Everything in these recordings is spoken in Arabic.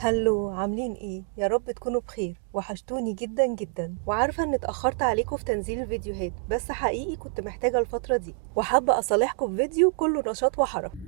هلو، عاملين ايه؟ يا رب تكونوا بخير. وحشتوني جدا جدا، وعارفه ان اتاخرت عليكم في تنزيل الفيديوهات، بس حقيقي كنت محتاجه الفتره دي، وحابه اصالحكم في فيديو كله نشاط وحركه.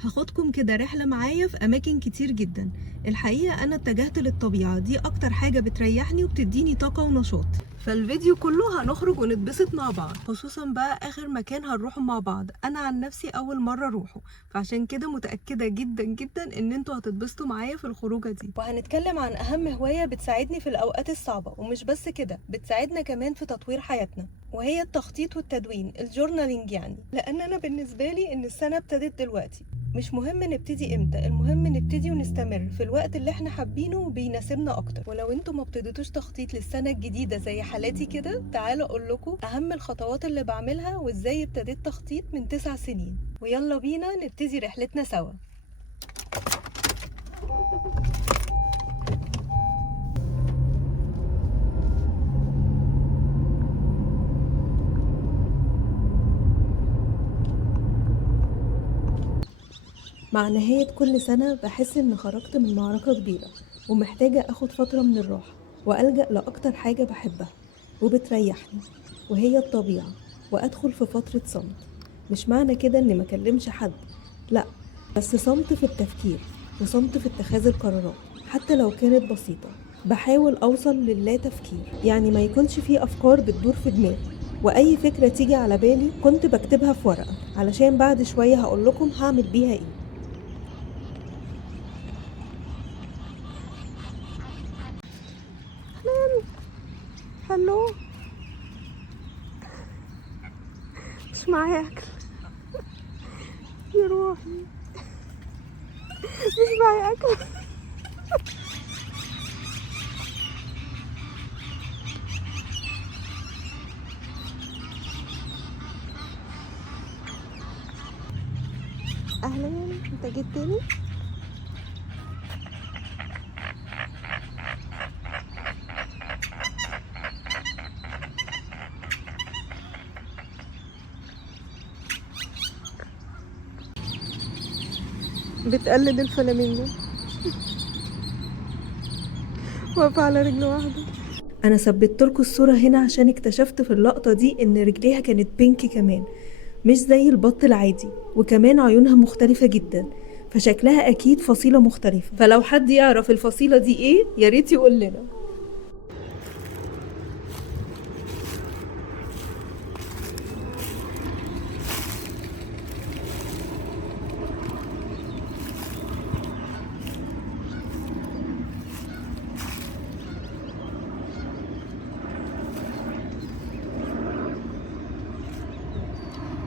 هاخدكم كده رحلة معايا في أماكن كتير جدا. الحقيقة أنا اتجهت للطبيعة دي، أكتر حاجة بتريحني وبتديني طاقة ونشاط. فالفيديو كله هنخرج ونتبسط مع بعض، خصوصا بقى آخر مكان هنروحه مع بعض. أنا عن نفسي أول مرة أروحه، فعشان كده متأكدة جدا جدا إن انتوا هتتبسطوا معايا في الخروجة دي. وهنتكلم عن أهم هواية بتساعدني في الأوقات الصعبة، ومش بس كده، بتساعدنا كمان في تطوير حياتنا، وهي التخطيط والتدوين، الجورنالينج يعني. لأن أنا بالنسبة لي إن السنة ابتدت دلوقتي، مش مهم نبتدي امتى، المهم نبتدي ونستمر في الوقت اللي احنا حابينه وبيناسبنا اكتر. ولو انتوا ما ابتديتوش تخطيط للسنة الجديدة زي حالاتي كده، تعالوا اقول لكم اهم الخطوات اللي بعملها وازاي ابتديت تخطيط من 9 سنين. ويلا بينا نبتدي رحلتنا سوا. مع نهاية كل سنة بحس إن خرجت من معركة كبيرة، ومحتاجة أخد فترة من الراحة وألجأ لأكتر حاجة بحبها وبتريحني، وهي الطبيعة، وأدخل في فترة صمت. مش معنى كده إني مكلمش حد، لأ، بس صمت في التفكير وصمت في اتخاذ القرارات، حتى لو كانت بسيطة. بحاول أوصل للا تفكير، يعني ما يكونش فيه أفكار بتدور في دماغي، وأي فكرة تيجي على بالي كنت بكتبها في ورقة، علشان بعد شوية هقولكم هعمل بيها إيه. هلو، مش معايا اكل. يا روحي، مش معايا اكل. اهلا، انت جيت تاني. بتقلد الفلامينجو، واقفة على رجل واحدة. انا ثبت لكم الصورة هنا عشان اكتشفت في اللقطة دي ان رجليها كانت بينك كمان، مش زي البط العادي، وكمان عيونها مختلفة جدا، فشكلها اكيد فصيلة مختلفة. فلو حد يعرف الفصيلة دي ايه ياريت يقول لنا.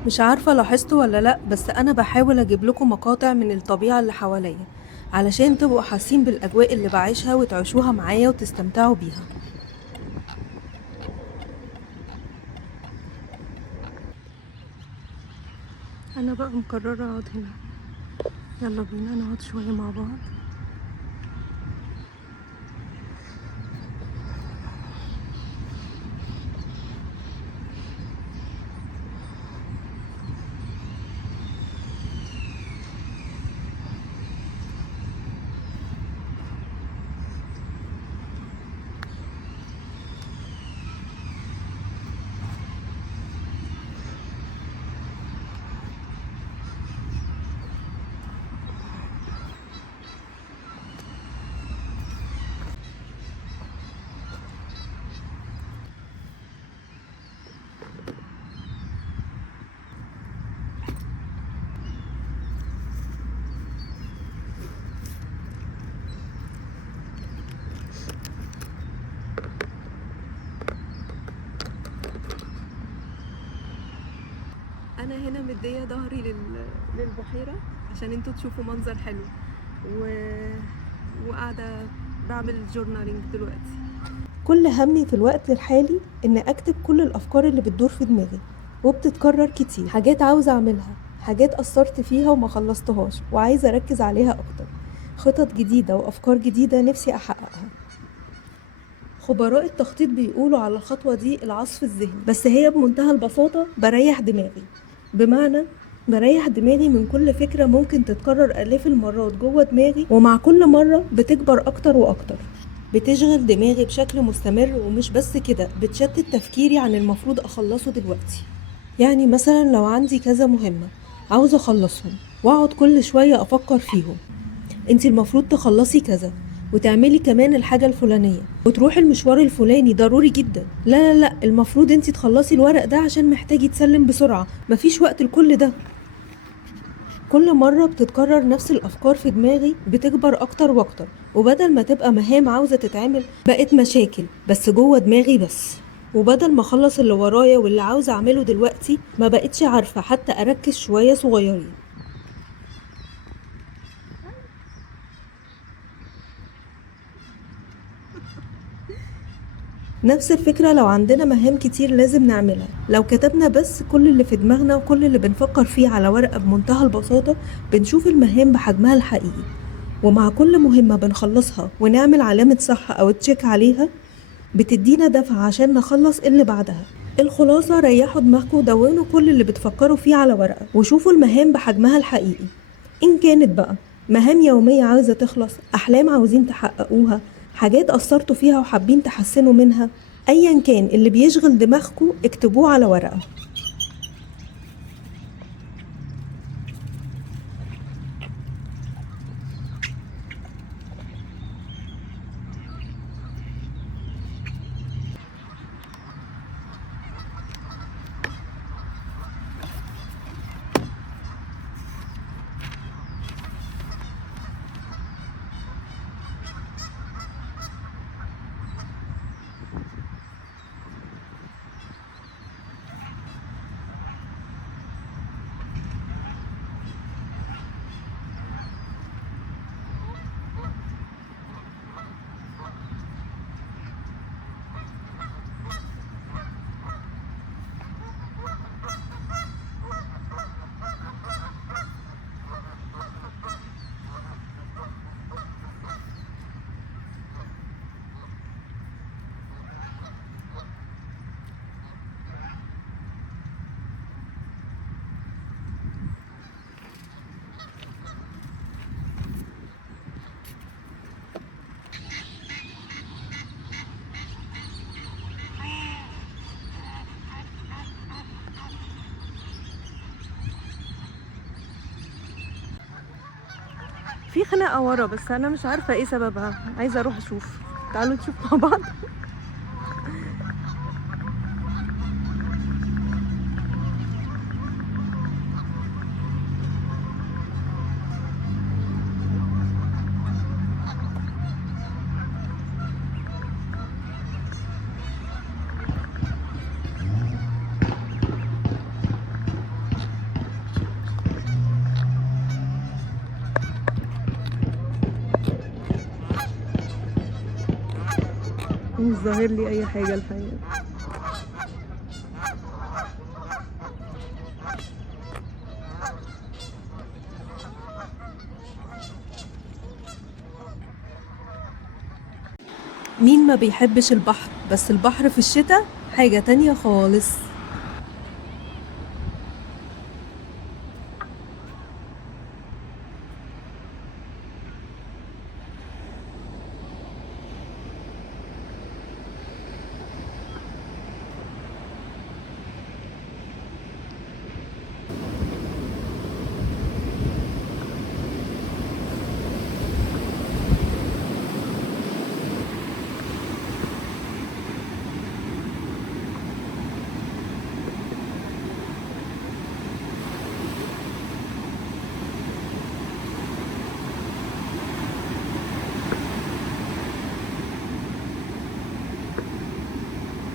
مش عارفة لاحظتوا ولا لأ، بس أنا بحاول أجيب لكم مقاطع من الطبيعة اللي حواليا، علشان تبقوا حاسين بالأجواء اللي بعيشها وتعيشوها معايا وتستمتعوا بيها. أنا بقى مقررة أقعد هنا. يلا بينا نقعد شوية مع بعض. أنا هنا مدية ظهري للبحيرة عشان انتوا تشوفوا منظر حلو، و... وقاعدة بعمل جورنالينج دلوقتي. كل همي في الوقت الحالي ان اكتب كل الافكار اللي بتدور في دماغي وبتتكرر كتير، حاجات عاوزة اعملها، حاجات قصرت فيها وما خلصتهاش وعايزة اركز عليها اكتر، خطط جديدة وافكار جديدة نفسي احققها. خبراء التخطيط بيقولوا على الخطوة دي العصف الذهني، بس هي بمنتهى البساطة بريح دماغي. بمعنى بريح دماغي من كل فكرة ممكن تتكرر آلاف المرات جوه دماغي، ومع كل مرة بتكبر أكتر وأكتر، بتشغل دماغي بشكل مستمر. ومش بس كده، بتشتت تفكيري عن المفروض أخلصه دلوقتي. يعني مثلا لو عندي كذا مهمة عاوزة أخلصهم، وأقعد كل شوية أفكر فيهم. انتي المفروض تخلصي كذا، وتعملي كمان الحاجة الفلانية، وتروحي المشوار الفلاني ضروري جدا. لا لا لا، المفروض انتي تخلصي الورق ده عشان محتاج يتسلم بسرعة، مفيش وقت لكل ده. كل مرة بتتكرر نفس الأفكار في دماغي بتكبر أكتر وأكتر، وبدل ما تبقى مهام عاوزة تتعمل بقت مشاكل بس جوه دماغي بس. وبدل ما أخلص اللي ورايا واللي عاوزة أعمله دلوقتي، ما بقتش عارفة حتى أركز شوية صغيرين. نفس الفكرة لو عندنا مهام كتير لازم نعملها، لو كتبنا بس كل اللي في دماغنا وكل اللي بنفكر فيه على ورقة بمنتهى البساطة، بنشوف المهام بحجمها الحقيقي. ومع كل مهمة بنخلصها ونعمل علامة صح أو تشيك عليها، بتدينا دفعة عشان نخلص اللي بعدها. الخلاصة، ريحوا دماغكم ودونوا كل اللي بتفكروا فيه على ورقة، وشوفوا المهام بحجمها الحقيقي. إن كانت بقى مهام يومية عاوزة تخلص، أحلام عاوزين تحققوها، حاجات قصرتوا فيها وحابين تحسنوا منها، أيا كان اللي بيشغل دماغكم اكتبوه على ورقة. في خناقة ورا بس أنا مش عارفة إيه سببها، عايزة أروح أشوف. تعالوا نشوف مع بعض. مش ظاهر لي أي حاجة الحقيقة. مين ما بيحبش البحر؟ بس البحر في الشتاء حاجة تانية خالص.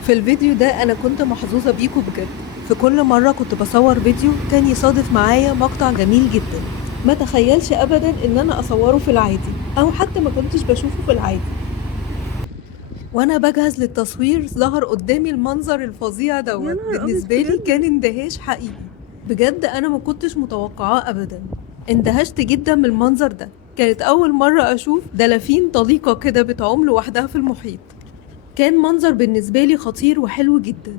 في الفيديو ده أنا كنت محظوظة بيكم بجد. في كل مرة كنت بصور فيديو كان يصادف معايا مقطع جميل جدا، ما تخيلش أبدا إن أنا أصوره في العادي، أو حتى ما كنتش بشوفه في العادي. وأنا بجهز للتصوير ظهر قدامي المنظر الفظيع دوت. بالنسبة لي كان اندهاش حقيقي بجد، أنا ما كنتش متوقعاه أبدا. اندهشت جدا من المنظر ده. كانت أول مرة أشوف دلافين طليقة كده بتعوم لوحدها في المحيط. كان منظر بالنسبة لي خطير وحلو جدا.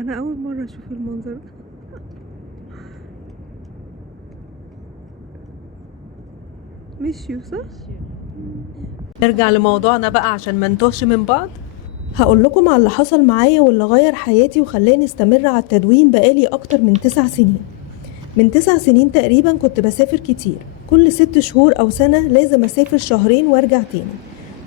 انا اول مره اشوف المنظر ده. مشيوا صح؟ نرجع لموضوعنا بقى عشان ما نتوهش من بعض. هقول لكم على اللي حصل معايا واللي غير حياتي وخلاني استمر على التدوين بقالي اكتر من 9 سنين. من 9 سنين تقريبا كنت بسافر كتير، كل 6 شهور او سنة لازم اسافر شهرين وارجع تاني.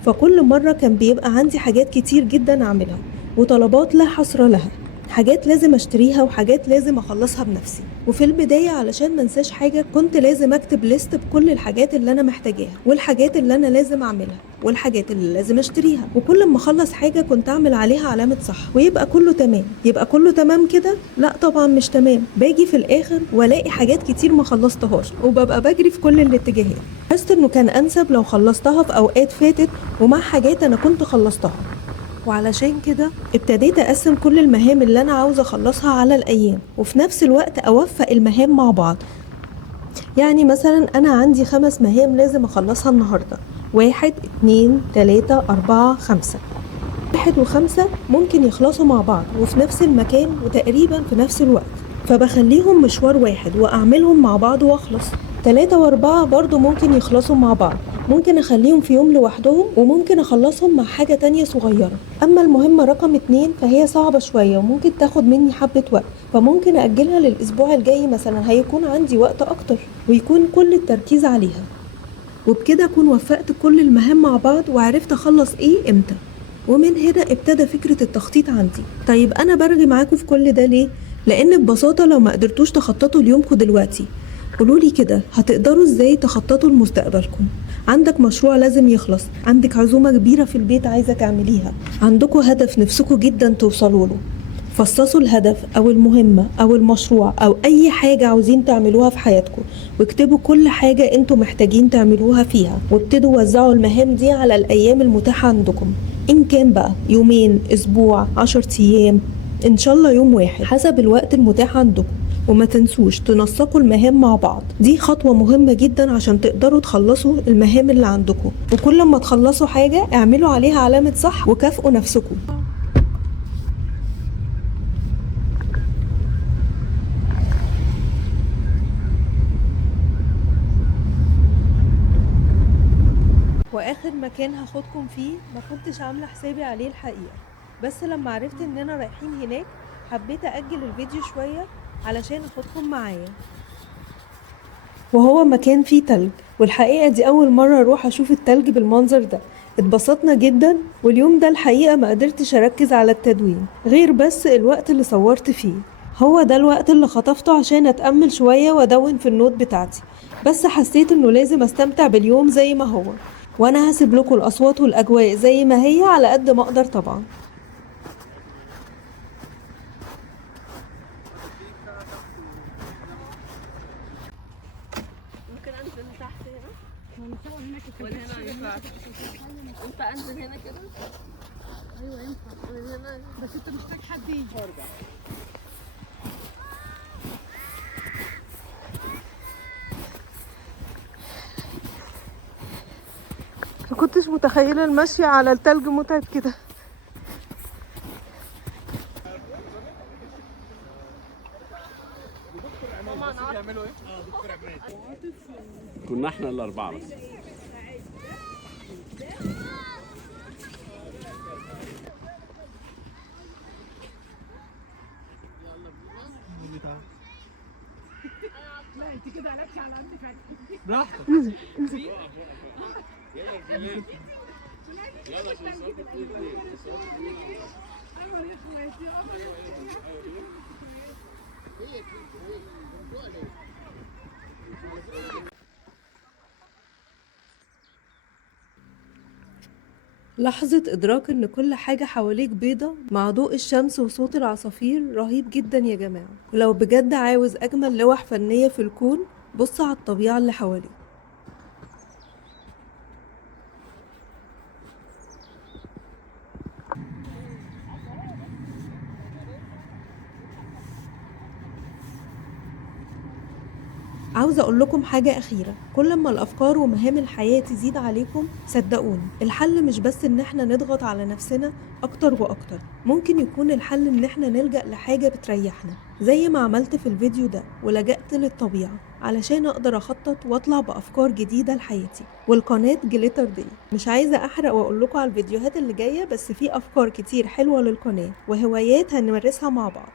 فكل مرة كان بيبقى عندي حاجات كتير جدا اعملها وطلبات لا حصر لها، حاجات لازم اشتريها وحاجات لازم اخلصها بنفسي. وفي البداية علشان منساش حاجة كنت لازم اكتب ليست بكل الحاجات اللي انا محتاجاها والحاجات اللي انا لازم اعملها والحاجات اللي لازم اشتريها، وكل ما اخلص حاجة كنت اعمل عليها علامة صح ويبقى كله تمام. يبقى كله تمام كده؟ لا طبعا مش تمام، باجي في الاخر والاقي حاجات كتير ما خلصتهاش وببقى بجري في كل الاتجاهات. حسيت انه كان انسب لو خلصتها في اوقات فاتت ومع حاجات انا كنت خلصتها. وعلشان كده ابتديت اقسم كل المهام اللي انا عاوزة اخلصها على الايام وفي نفس الوقت اوفق المهام مع بعض. يعني مثلا انا عندي 5 مهام لازم اخلصها النهاردة، 1 2 3 4 5. 1 و5 ممكن يخلصوا مع بعض وفي نفس المكان وتقريبا في نفس الوقت، فبخليهم مشوار واحد واعملهم مع بعض واخلص. 3 و4 برضو ممكن يخلصوا مع بعض، ممكن اخليهم في يوم لوحدهم وممكن اخلصهم مع حاجة تانية صغيرة. اما المهمة رقم 2 فهي صعبة شوية وممكن تاخد مني حبة وقت، فممكن اجلها للاسبوع الجاي مثلا، هيكون عندي وقت اكتر ويكون كل التركيز عليها. وبكده اكون وفقت كل المهام مع بعض وعرفت اخلص ايه امتى. ومن هنا ابتدى فكرة التخطيط عندي. طيب انا برغي معاكم في كل ده ليه؟ لان ببساطة لو ما قدرتوش تخططوا ليومكم دلوقتي، قولولي كده هتقدروا ازاي تخططوا لمستقبلكم؟ عندك مشروع لازم يخلص، عندك عزومة كبيرة في البيت عايزة تعمليها، عندكوا هدف نفسكوا جدا توصلوا له. فصصوا الهدف او المهمة او المشروع او اي حاجة عاوزين تعملوها في حياتكم واكتبوا كل حاجة انتوا محتاجين تعملوها فيها، وابتدوا وزعوا المهام دي على الايام المتاحة عندكم، ان كان بقى يومين، اسبوع، 10 ايام، ان شاء الله يوم واحد، حسب الوقت المتاح عندكم. وما تنسوش تنسقوا المهام مع بعض، دي خطوة مهمة جدا عشان تقدروا تخلصوا المهام اللي عندكم. وكل ما تخلصوا حاجة اعملوا عليها علامة صح وكافئوا نفسكم. واخر مكان هاخدكم فيه ما كنتش عامله حسابي عليه الحقيقه، بس لما عرفت اننا رايحين هناك حبيت اجل الفيديو شويه علشان اخدكم معايا. وهو مكان فيه تلج، والحقيقه دي اول مره اروح اشوف التلج بالمنظر ده. اتبسطنا جدا، واليوم ده الحقيقه ما قدرتش اركز على التدوين غير بس الوقت اللي صورت فيه. هو ده الوقت اللي خطفته عشان اتامل شويه وادون في النوت بتاعتي، بس حسيت انه لازم استمتع باليوم زي ما هو، وانا هسيب لكم الاصوات والاجواء زي ما هي على قد ما اقدر طبعا. ممكن انزل تحت هنا ولا هنا ما ينفعش؟ ينفع انزل هنا كده؟ ايوه ينفع من هنا، بس انت محتاج حد يجي. ارجع. ما كنتش متخيله المشي على التلج متعب كده. كنا احنا الاربعه بس. لا انت كده قلبتي على عندك براحتك. انزل انزل. لحظة إدراك إن كل حاجة حواليك بيضة مع ضوء الشمس وصوت العصافير رهيب جدا يا جماعة. ولو بجد عاوز أجمل لوح فنية في الكون، بص على الطبيعة اللي حواليك. عاوزة اقول لكم حاجة اخيرة، كل ما الافكار ومهام الحياة تزيد عليكم صدقوني الحل مش بس ان احنا نضغط على نفسنا اكتر واكتر، ممكن يكون الحل ان احنا نلجأ لحاجة بتريحنا زي ما عملت في الفيديو ده ولجأت للطبيعة علشان اقدر اخطط واطلع بافكار جديدة لحياتي. والقناة جليتر دي مش عايزة احرق واقول لكم على الفيديوهات اللي جاية، بس في افكار كتير حلوة للقناة وهوايات هنمارسها مع بعض.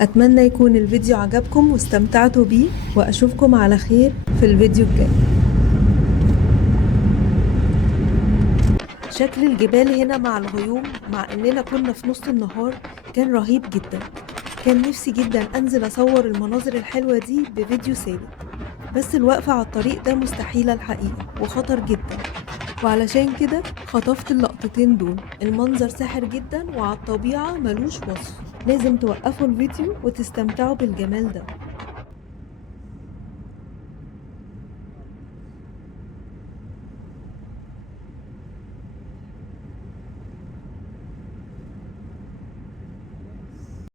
أتمنى يكون الفيديو عجبكم واستمتعتوا بيه، وأشوفكم على خير في الفيديو الجاي. شكل الجبال هنا مع الغيوم مع إننا كنا في نص النهار كان رهيب جدا. كان نفسي جدا أنزل أصور المناظر الحلوة دي بفيديو ثابت، بس الوقفة على الطريق ده مستحيلة الحقيقة وخطر جدا، وعلشان كده خطفت اللقطتين دول. المنظر ساحر جدا وعلى الطبيعة ملوش وصف، لازم توقفوا الفيديو وتستمتعوا بالجمال ده.